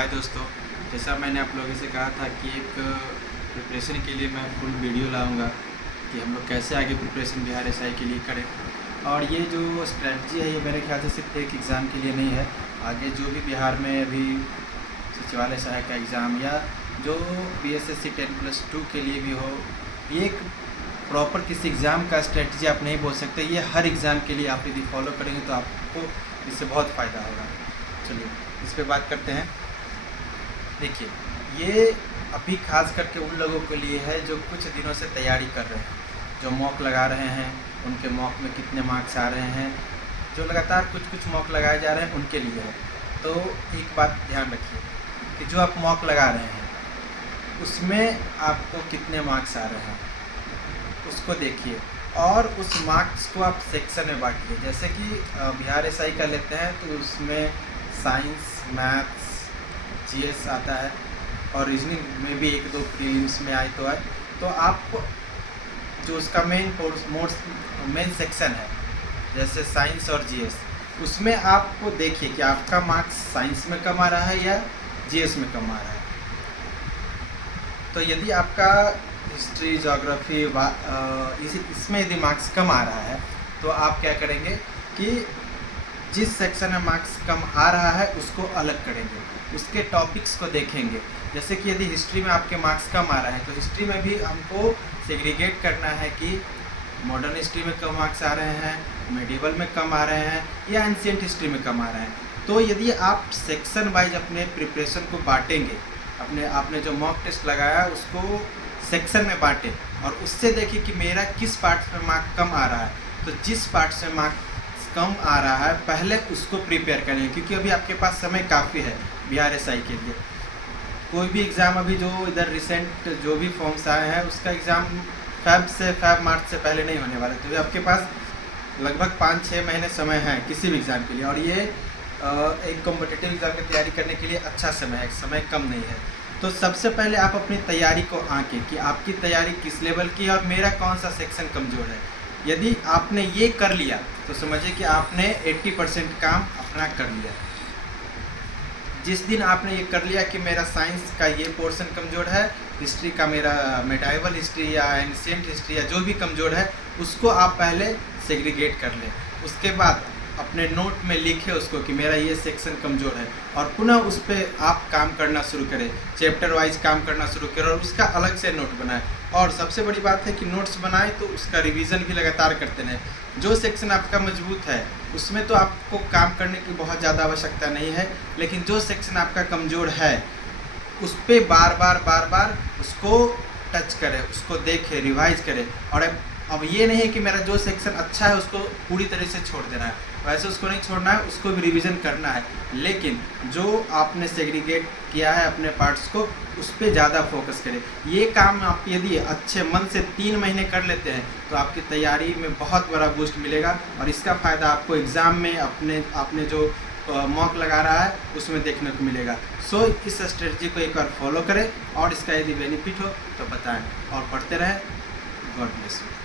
हाय दोस्तों, जैसा मैंने आप लोगों से कहा था कि एक प्रिपरेशन के लिए मैं फुल वीडियो लाऊंगा कि हम लोग कैसे आगे प्रिपरेशन बिहार एसआई के लिए करें। और ये जो स्ट्रेटजी है ये मेरे ख्याल से सिर्फ एक एग्ज़ाम के लिए नहीं है। आगे जो भी बिहार में अभी सचिवालय सहायक का एग्ज़ाम या जो बीएसएससी 10+2 के लिए भी हो, ये एक प्रॉपर किसी एग्ज़ाम का स्ट्रेटजी आप नहीं बोल सकते। ये हर एग्ज़ाम के लिए आप यदि फॉलो करेंगे तो आपको इससे बहुत फ़ायदा होगा। चलिए इस पर बात करते हैं। देखिए, ये अभी खास करके उन लोगों के लिए है जो कुछ दिनों से तैयारी कर रहे हैं, जो मॉक लगा रहे हैं, उनके मॉक में कितने मार्क्स आ रहे हैं, जो लगातार कुछ मॉक लगाए जा रहे हैं उनके लिए है। तो एक बात ध्यान रखिए कि जो आप मॉक लगा रहे हैं उसमें आपको कितने मार्क्स आ रहे हैं उसको देखिए और उस मार्क्स को आप सेक्शन में बांटिए। जैसे कि बिहार एसआई का लेते हैं तो उसमें साइंस, मैथ्स, जीएस आता है और रीजनिंग में भी एक दो प्रीलिम्स में आए तो आए। तो आप जो उसका मेन सेक्शन है जैसे साइंस और जीएस, उसमें आपको देखिए कि आपका मार्क्स साइंस में कम आ रहा है या जीएस में कम आ रहा है। तो यदि आपका हिस्ट्री, ज्योग्राफी इसमें यदि मार्क्स कम आ रहा है तो आप क्या करेंगे कि जिस सेक्शन में मार्क्स कम आ रहा है उसको अलग करेंगे, उसके टॉपिक्स को देखेंगे। जैसे कि यदि हिस्ट्री में आपके मार्क्स कम आ रहा है तो हिस्ट्री में भी हमको सेग्रीगेट करना है कि मॉडर्न हिस्ट्री में कम मार्क्स आ रहे हैं, मेडिवल में कम आ रहे हैं या एंशिएंट हिस्ट्री में कम आ रहे हैं। तो यदि आप सेक्शन वाइज अपने प्रिपरेशन को बांटेंगे, आपने जो मॉक टेस्ट लगाया उसको सेक्शन में बांटें और उससे देखिए कि मेरा किस पार्ट में मार्क्स कम आ रहा है। तो जिस पार्ट से मार्क्स कम आ रहा है पहले उसको प्रिपेयर करें, क्योंकि अभी आपके पास समय काफ़ी है बिहार एसआई के लिए। कोई भी एग्ज़ाम अभी जो इधर रिसेंट जो भी फॉर्म्स आए हैं उसका एग्ज़ाम फेब मार्च से पहले नहीं होने वाला। तो अभी आपके पास लगभग 5-6 महीने समय है किसी भी एग्ज़ाम के लिए और ये एक कॉम्पिटिटिव एग्ज़ाम की तैयारी करने के लिए अच्छा समय है, समय कम नहीं है। तो सबसे पहले आप अपनी तैयारी को आंकें कि आपकी तैयारी किस लेवल की है और मेरा कौन सा सेक्शन कमज़ोर है। यदि आपने ये कर लिया तो समझिए कि आपने 80% काम अपना कर लिया। जिस दिन आपने ये कर लिया कि मेरा साइंस का ये पोर्शन कमज़ोर है, हिस्ट्री का मेरा मेडाइवल हिस्ट्री या एंशिएंट हिस्ट्री या जो भी कमज़ोर है उसको आप पहले सेग्रीगेट कर लें। उसके बाद अपने नोट में लिखें उसको कि मेरा ये सेक्शन कमज़ोर है और पुनः उस पर आप काम करना शुरू करें, चैप्टर वाइज काम करना शुरू करें और उसका अलग से नोट बनाएं। और सबसे बड़ी बात है कि नोट्स बनाएं तो उसका रिवीजन भी लगातार करते रहें। जो सेक्शन आपका मजबूत है उसमें तो आपको काम करने की बहुत ज़्यादा आवश्यकता नहीं है, लेकिन जो सेक्शन आपका कमज़ोर है उस पर बार बार उसको टच करें, उसको देखें, रिवाइज करें। और अब ये नहीं है कि मेरा जो सेक्शन अच्छा है उसको पूरी तरह से छोड़ देना है, वैसे उसको नहीं छोड़ना है, उसको भी रिवीजन करना है। लेकिन जो आपने सेग्रीगेट किया है अपने पार्ट्स को उस पर ज़्यादा फोकस करें। ये काम आप यदि अच्छे मन से 3 महीने कर लेते हैं तो आपकी तैयारी में बहुत बड़ा बूस्ट मिलेगा और इसका फ़ायदा आपको एग्ज़ाम में आपने जो मॉक लगा रहा है उसमें देखने को मिलेगा। सो इस स्ट्रेटजी को एक बार फॉलो करें और इसका यदि बेनिफिट हो तो बताएं और पढ़ते रहें। God bless you.